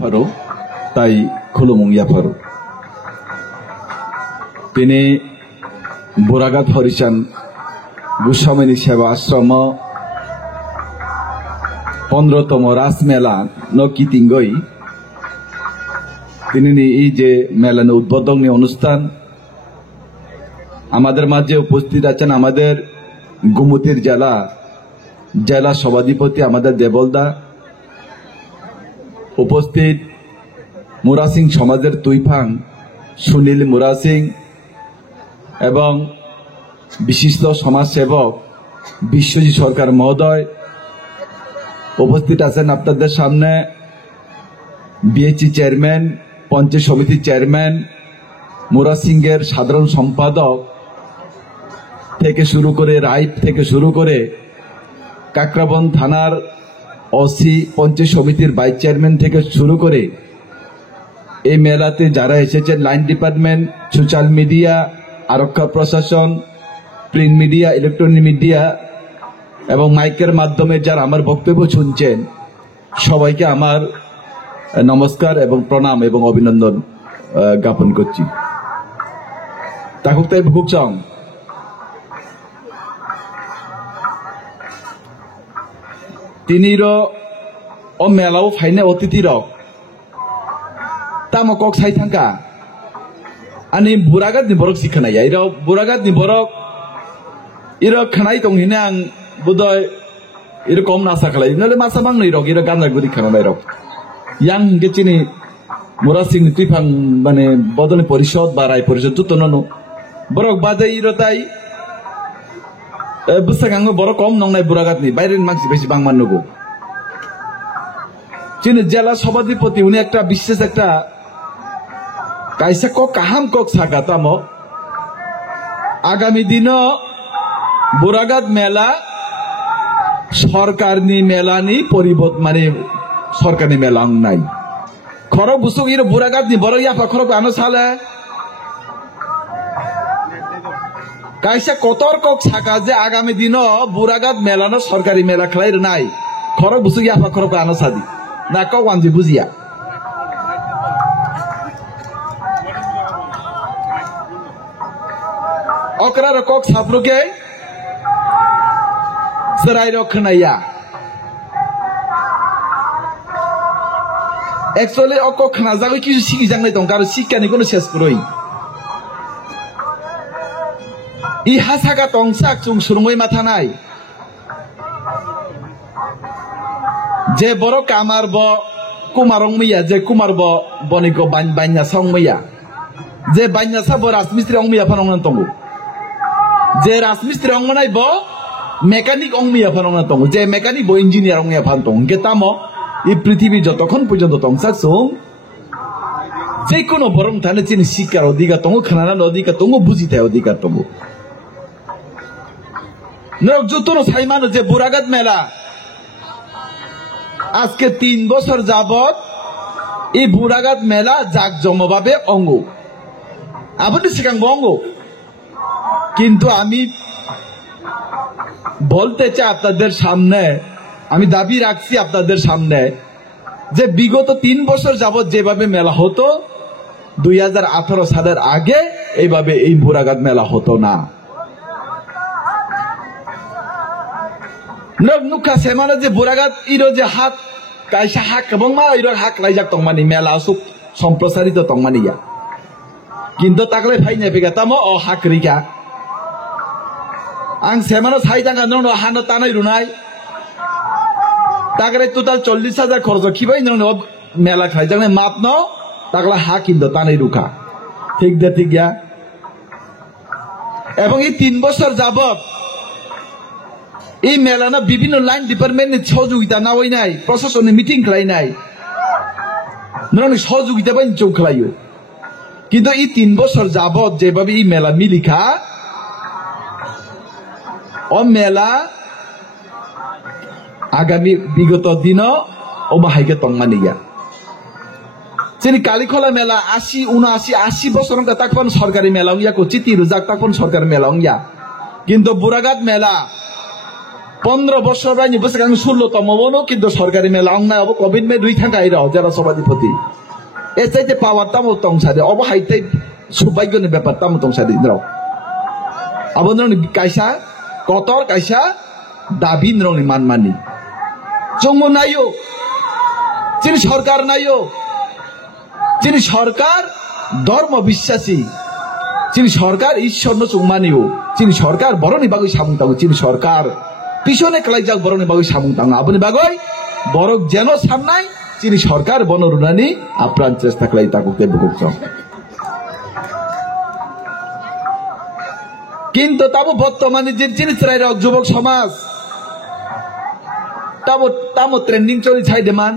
Yafaru, Tai Kulumung Yafaru. Tini Buragat Horishan Gushamani Seva Ashrama 15তম রাস মেলা নকিতিঙ্গই তিনি এই যে মেলা উদ্বোধনী অনুষ্ঠান আমাদের মাঝে উপস্থিত আছেন আমাদের গোমতীর জেলা সভাধিপতি আমাদের দেবলদা উপস্থিত মুরাসিং সমাজের তুইফাং সুনীল মুরাসিং এবং বিশিষ্ট সমাজসেবক বিশ্বজিৎ সরকার মহোদয় উপস্থিত আছেন আপনাদের সামনে বিএচি চেয়ারম্যান পঞ্চায়েত সমিতির চেয়ারম্যান মুরাসিংয়ের সাধারণ সম্পাদক থেকে শুরু করে রাইট থেকে শুরু করে কাকরাবন থানার ওসি পঞ্চায়েত সমিতির ভাইস চেয়ারম্যান থেকে শুরু করে এই মেলাতে যারা এসেছেন লাইন ডিপার্টমেন্ট সোশ্যাল মিডিয়া আরক্ষা প্রশাসন প্রিন্ট মিডিয়া ইলেকট্রনিক মিডিয়া এবং মাইকের মাধ্যমে যারা আমার বক্তব্য শুনছেন সবাইকে আমার নমস্কার এবং প্রণাম এবং অভিনন্দন জ্ঞাপন করছি তাকুকতাই বুকচং তিনির ও মেলাও ফাইনে অতিথি রক তামো কক সাই থাকা আনি বুরাগাত नि borok sikhanaya iro buragat ni borok iro khanai tong hine ang budoy iro kom nasa khalai nole masa bang nei rok iro ganna gudi khanai rok yang gechini murasing ni tuifang মানে বদলে পরিষদ বা রায় পরিষদ তো ননো borok bade iro tai বুসাগাঙ্গ বড় কম নংনাই বুরাগাত ni বাইরের মানসি বেশি বাংমান নগো চিনি জেলা সভাধিপতি উনি একটা বিশেষ একটা কাইসা কক কাহাম কক সাকা তামো আগামী দিন বুরাগাত মেলা সরকারনি মেলানি পরিবর্ত মানে সরকারনি মেলা নাই খরক বুসুক ইরো বুরাগাত নি বড় ইয়াফা খরক আনো সালে কাইসা কতর কক সাকা যে আগামী দিন বুরাগাত মেলানো সরকারি মেলা খেলাই নাই খরক বুসুক ইয়াফা খরক আনো সাদি না কক ওয়ানজি বুঝিয়া অকরা রকক সাপরুকে সরাই রখনাইয়া একচুয়ালি অক খানা যাবে কিছু শিখি জানাই দं কারো শিক্ষানি কোনো শেষ করই ই হাসাকা তংসাক চুং সুরমই মাথা নাই যে বড় কামার ব কুমারং মিয়া যে কুমার ব বনিক বান্যা সং মিয়া যে বান্যা সাব রাজমিস্ত্রি অং মিয়া ফানং তঙ্গু যে রাজমিস্ত্রি অং মানাই ব মেকানিক অং মিয়া ফানং তঙ্গু যে মেকানিক ব ইঞ্জিনিয়ার অং মিয়া ফান তং গেতামো এই পৃথিবী যতক্ষণ পর্যন্ত তংসাক সুং যে কোনো বরং থানে চিনি শিক্ষার অধিকার তঙ্গু খানার অধিকার তঙ্গু বুঝিতে অধিকার তঙ্গু নরক যতনো সাইমানো যে বুরাগাত মেলা আজকে 3 বছর যাবত এই বুরাগাত মেলা জাকজমভাবে অঙ্গ আপনি শিখাঙ্গ অঙ্গ কিন্তু আমি বলতে চাই আপনাদের সামনে আমি দাবি রাখছি আপনাদের সামনে যে বিগত 3 বছর যাবত যেভাবে মেলা হতো 2018 সালের আগে এইভাবে এই বুরাগাত মেলা হতো না নুকা সেমানে যে বুরাগাত ইরো যে হাত কাইসা হাক এবং মা ইরো হাক লাইজাক তংমানি মেলা সুক সম্প্রসারিত তংমানিয়া কিন্তু তাকলে ফাই নেবেগা তামো ও হাক রিকা আং সেমানো সাই জাঙ্গা নন হানো তানাই রুনাই তাকলে টোটাল 40,000 খরচ কিবাই নন মেলা খাই জানে মাপ ন তাকলা হাক কিন্তু তানাই রুকা ঠিক দে ঠিক গিয়া এবং এই 3 বছর যাবত এই মেলা না বিভিন্ন লাইন ডিপার্টমেন্টের সহযোগিতা না হই নাই প্রশাসনের মিটিং খাই নাই নন সহযোগিতা পাই চৌ খাইও কিন্তু এই 3 বছর যাবত যেভাবে এই মেলা মিলিখা ও মেলা আগামী বিগত দিন ও বাহাইকে তংমানিয়া যিনি কালিখলা মেলা 80 79 80 বছর তখন সরকারি মেলা ইয়া করছি 30 তখন সরকারি মেলা ইয়া কিন্তু বুরাগাত মেলা 15 বছর রানি বসে গাং 16তম বনো কিন্তু সরকারি মেলা অং নাই অব কোভিড মে 2 থাকা আইরা যারা সভাধিপতি এ চাইতে পাওয়ার তামো তংসাদে অব হাইতে সৌভাগ্যনি ব্যাপার তামো তংসাদে ইন্দ্রাও আবনরনি কাইসা কতর কাইসা দাবি নরনি মানমানি চংমো নাইও যিনি সরকার নাইও যিনি সরকার ধর্ম বিশ্বাসী যিনি সরকার ঈশ্বর ন চংমানিও যিনি সরকার বরনি বাগৈ সামুং তাগো যিনি সরকার পিছনে কালাইজাক বরনি বাগৈ সামুং তাগো আবনি বাগৈ বরক যেন সামনাই যিনি সরকার বনরুনানি আপ্রাণ চেষ্টা খালাই তাকুতে বুকুছ কিন্তু তাবো বর্তমানে যে যিনি ত্রাইরক যুবক সমাজ তামো ট্রেন্ডিং চলি ছাইদেমান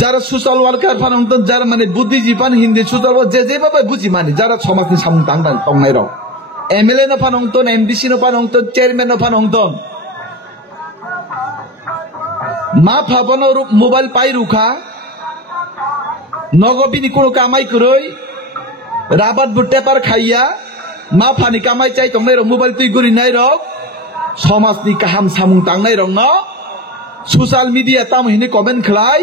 যারা সোশ্যাল ওয়ার্কার ফানংতন যারা মানে বুদ্ধিজীবী হিন্দি সোশ্যাল যে যেভাবে বুঝি মানে যারা সমাজনি সামুং তংনাই রক এমএলএ ন ফানংতন এমডিসি ন ফানংতন চেয়ারম্যান ন ফানংতন মা ফাবন মোবাইল পাই রুখা নগবিনি কোনো কামাই করই রাবাত বুটেপার খাইয়া মা ফানি কামাই চাই তংনাই রক মোবাইল তুই গুরি নাই রক সমাজনি কাহাম সামুং তাংনাই রক ন সোশ্যাল মিডিয়া তাম হিনি কমেন্ট খাই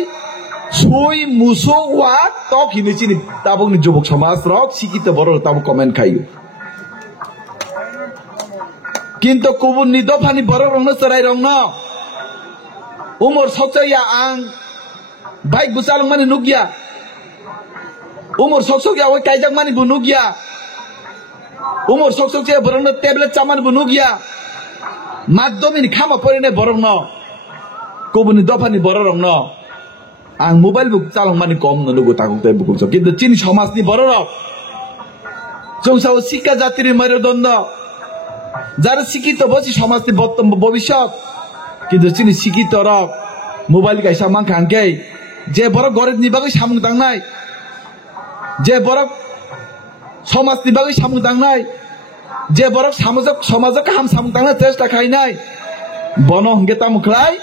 সুই মুসো ওয়া তক হিনি চিনি তাবংনি যুবক সমাজ রক শিক্ষিত বড় তাব কমেন্ট খাইও কিন্তু কুবুননি দফানি বড় রং সরাই রং ন উমর সকসাইয়া আং বাইক বুসালং মানে নুগিয়া উমর সকসকিয়া ওই কাইজাক মানে বুনুগিয়া উমর সকসকিয়া বরং ট্যাবলেট চামান বুনুগিয়া মাধ্যমিক খামা পরিনে বরং ন কুবুননি দফানি বড় রং ন আং মোবাইল বুক চালং মানে কম নুগো তাকুতে বুকুছ কিন্তু চিনি সমাজনি বড় রক চংসাও শিক্ষা জাতির মেরুদণ্ড যারা শিক্ষিত বসি সমাজনি ভবিষ্যৎ কিন্তু চিনি শিক্ষিত রক মোবাইল গাইসা মান খানকে যে বড় গরিব নিবাগৈ সামুং তাংনাই যে বড় সমাজ নিবাগৈ সামুং তাংনাই যে বড় সমাজ কাহাম সামুং তাংনাই চেষ্টা খাইনাই বন হংগে তামুখলাই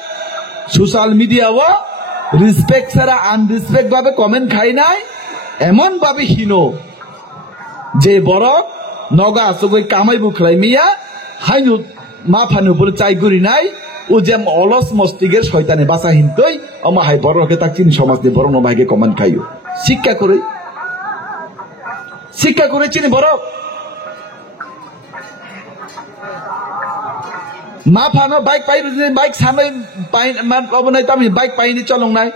সোশ্যাল মিডিয়া ও রিসপেক্ট ছাড়া আনরিসপেক্ট ভাবে কমেন্ট খাই নাই এমন ভাবে হিনো যে বড় নগা আসগৈ কামাই বুখলাই মিয়া হাইনু মা ফানু বলে চাই গুরি নাই ও যে অলস মস্তিকের শয়তানে বাসা হিনতই আমা হাই বড়কে তাক চিনি সমাজ নি বড় নবাইকে কমেন্ট খাইও শিক্ষা করে চিনি বড় মা ফানো বাইক পাই বাইক সামনে পাই মান অবনাই তামি বাইক পাইনি চলং নাই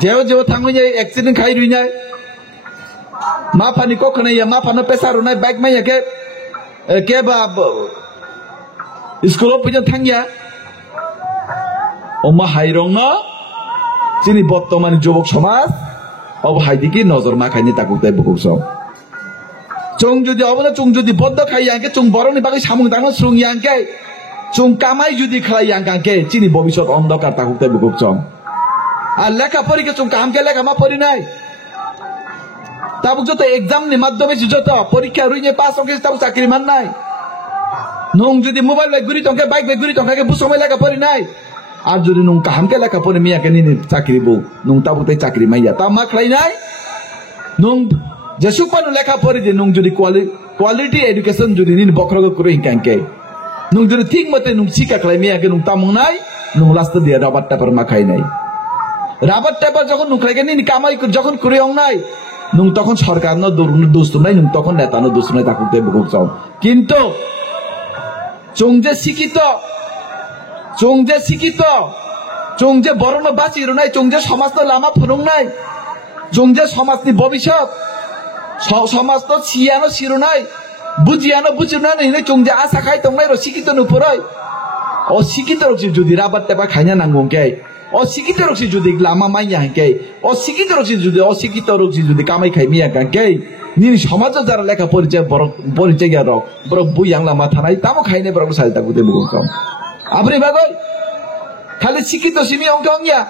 যেও থাঙ্গই যায় অ্যাক্সিডেন্ট খাই রুই নাই মা ফানি কখনাই মা ফানো পেসার নাই বাইক মাই কে বা স্কুল পর্যন্ত থাঙ্গিয়া ওমা হাইরং ন চিনি বর্তমানে যুবক সমাজ অব হাইদিকে নজর মা খাইনি তাকুতে বুকুছ চং যদি অবনা চং যদি বদ্ধ খাই আঙ্কে চং বরনি বাকি সামুং তাঙ্গ সুং ইয়াঙ্কে চং কামাই যদি খাই আঙ্কে চিনি ভবিষ্যৎ অন্ধকার তাকুতে বুকুছ আর লেখা পরীকে চং কামকে লেখা মা পড়ি নাই তাবুক যত এক্সাম নি মাধ্যমে যত পরীক্ষা রুইনে পাস হকে তাবুক চাকরি মান নাই নং যদি মোবাইল বাই গুরি তংকে বাইক বাই গুরি তংকে বুসময় লেখা পড়ি নাই আর যদি নং কামকে লেখা পড়ি মিয়াকে নি চাকরি বউ নং তাবুক তাই চাকরি মাইয়া তা মা খাই নাই নং যে সুপানো লেখা পড়ি যে নং যদি কোয়ালিটি এডুকেশন যদি নিন বক্রগ করে হিংকাঙ্কে নং যদি ঠিক মতে নং শিক্ষা খাই মিয়াকে নং তামং নাই নং লাস্ট দিয়ে রাবার টাপার মা খাই নাই রাবার টাপার যখন নং খাইকে নিন কামাই যখন করে অং নাই নং তখন সরকার ন দোষ নাই নং তখন নেতা ন দোষ নাই তাকুতে বুকুছ কিন্তু চং যে শিক্ষিত চং যে বড় ন বাঁচির নাই চং যে সমাজ ন লামা ফুরং নাই চং যে সমাজ নি ভবিষ্যৎ সমাজ তো সিয়ানো সিরো নাই বুঝিয়ানো বুঝির নাই চং যে আশা খাই তং নাই শিক্ষিত নুপুরই অশিক্ষিত রক্সি যদি রাবার টেপা খাইনা নাঙ্গকে অশিক্ষিত রক্সি যদি লামা মাইয়া হাঁকে অশিক্ষিত রক্সি যদি কামাই খাই মিয়া গাঁকে নিনি সমাজ যারা লেখা পরিচয় গিয়া রক বড় বুই আংলা মাথা নাই তামো খাইনে বড় সাইতা গুতে বুকুছ আপনি ভাগই খালি শিক্ষিত সিমি অঙ্কে অঙ্গিয়া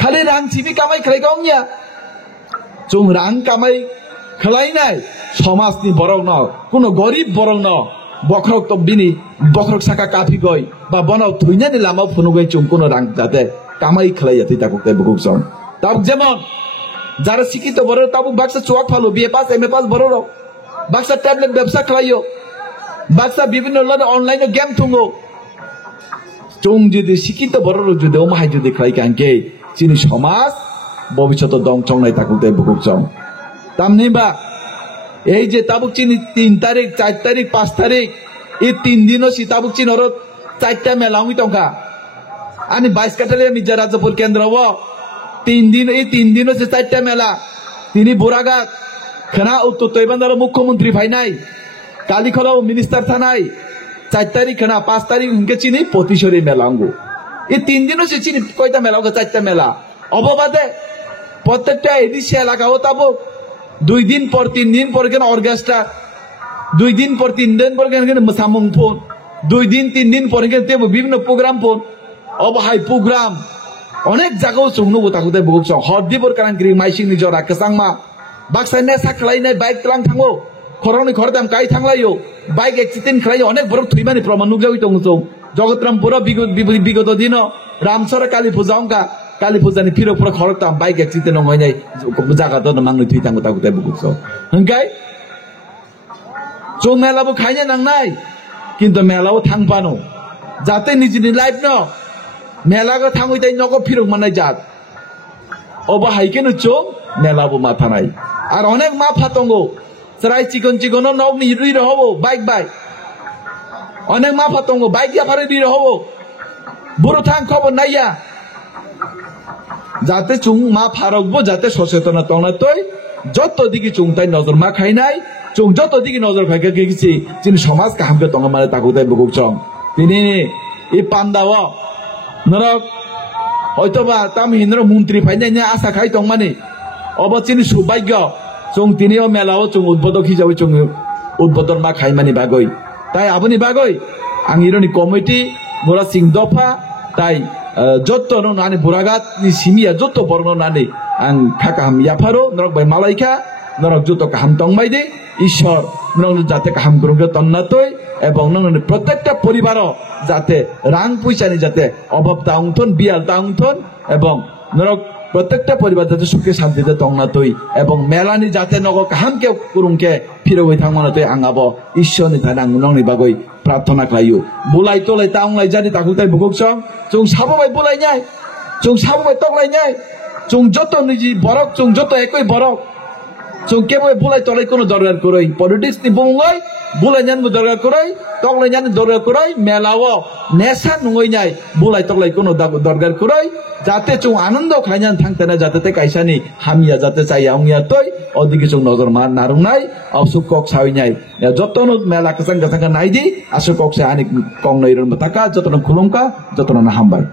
খালি রাং সিমি কামাই খাই অঙ্গিয়া চং রাং কামাই খালাই নাই সমাজ নি বড় ন কোন গরিব বড় ন বখরক তো বিনি বখরক সাকা কাফি গই বা বনাও থুইনানি লামা ফুনুগই চং কোন রাং যাতে কামাই খালাই যাতে তাকুতে বুকুছ তাব যেমন যারা শিক্ষিত বড় তাবুক Baksa চোয়াক ফালো BA pass MA pass বড় বাক্সা ট্যাবলেট ব্যবসা খাইও বাচ্চা বিভিন্ন অনলাইনে গেম থুঙ্গো চং যদি শিক্ষিত বড় যদি ওমাহাই যদি খাই কানকে চিনি সমাজ ভবিষ্যৎ দং চংনাই তাকুতে বুকুক চং তামনিবা এই যে তাবুক চিনি 3 তারিখ 4 তারিখ 5 তারিখ এই 3 দিনও সি তাবুক চিনি ওর 4টা মেলা হই টঙ্কা আনি 22 কাটালে মির্জা রাজাপুর কেন্দ্র 3 দিন এই 3 দিনও সে 4টা মেলা তিনি বুড়াঘাট খানা উত্তর তৈবান্দার মুখ্যমন্ত্রী ভাই নাই কালীখলাও মিনিস্টার থানায় 4 তারিখ খানা 5 তারিখ হুমকে চিনি পতিশরী মেলা অঙ্গু এই 3 দিনও সে চিনি কয়টা মেলা 4টা মেলা অববাদে প্রত্যেকটা এডিসি এলাকাও তাবো 2 দিন পর 3 দিন পর কেন অর্কেস্ট্রা 2 দিন পর 3 দিন পর কেন সামুং ফোন 2 দিন 3 দিন পর কেন বিভিন্ন প্রোগ্রাম ফোন অবহাই প্রোগ্রাম অনেক জায়গাও চংনুবো তাকুতে বুক চং হরদিবর কারণ গ্রি মাইসিং নিজর আকাশাংমা বাক্সাইনে সাকলাইনাই বাইক ত্রাং থাঙ্গো খরনি খরদাম কাই থাংলাইও বাইক অ্যাক্সিডেন্ট খালাই অনেক বড় থুইমানি প্রমাণ নুগাই তং চং জগতরামপুর বিগত দিন রামসরা কালী পূজা অঙ্কা কালী পূজানি ফিরোপুর খরতাম বাইক অ্যাক্সিডেন্ট হয় নাই জায়গা তো মাংনি থুই থাঙ্গো তাকুতে বুক চং হংকাই চং মেলাবো খাইনে নাংনাই কিন্তু মেলাও থাংপানো যাতে নিজেনি লাইফ ন মেলাগো থাঙ্গই তাই নগো ফিরক মানাই জাত অবা হাইকেন চং মেলাবো মাথা নাই আর অনেক মা ফাতঙ্গো সরাই চিকন চিকন নগ নিরুই রহবো বাইক বাইক অনেক মা ফাতঙ্গো বাইক ইয়াফারে দি রহবো বুড়ো থাং খবর নাইয়া যাতে চুং মা ফারকবো যাতে সচেতন তংনা তৈ যত দিকে চুং তাই নজর মা খাই নাই চুং যত দিকে নজর খাইকে গেছি যিনি সমাজ কাহামকে তঙ্গা মানে তাকু তাই বুকুক চং তিনি এই পান্দাও নরক হয়তোবা তাম হিন্দ্র মন্ত্রী ফাইনাই আশা খাই তং মানে অবচিনি সৌভাগ্য চং তিনিও মেলাও চং উদ্বোধক হিসাবে চং উদ্বোধন মা খাই মানি বাগৈ তাই আপনি বাগৈ আং ইরনি কমিটি মোরা সিং দফা তাই যত নানি বুড়াঘাট ni simia যত বর্ণ নানি আং খাকা হাম ইয়াফারো নরক বাই মালাইকা নরক যত কাহাম তংবাই দে ঈশ্বর নরক যাতে কাহাম করুকে তন্নাতই এবং নরক প্রত্যেকটা পরিবার যাতে রাং পয়সানি যাতে অভাব তাউংথন বিয়াল তাউংথন এবং নরক প্রত্যেকটা পরিবার যাতে সুখে শান্তিতে তংনাতই এবং মেলানি যাতে নগ কাহামকে কুরুংকে ফিরোই থাংমানাতই আঙাবো ঈশ্বরনি থানা নংনি বাগৈ প্রার্থনা খাইও বুলাই তোলাই তাংলাই জানি তাকুতাই বুকুক চং চং সাববাই বুলাই নাই চং সাববাই তকলাই নাই চং যত নিজি বরক চং যত একই বরক চং কেবল বুলাই তোলাই কোনো দরকার করই পলিটিক্স নি বুংলাই বুলাই জান দরকার করই তকলাই জান দরকার করই মেলাও নেশা নই নাই বুলাই তকলাই কোনো দরকার করই যাতে চং আনন্দ খাইনান থাকতে না যাতে কাইসানি হামিয়া যাতে চাই আউনিয়া তৈ ওদিকে চং নজর মান নারুং নাই অসুখ কক সাই নাই যতন মেলা কাসাং কাসাং নাই দি আসুক কক সে আনি কং নইরন থাকা যতন খুলুমকা যতন না হামবাই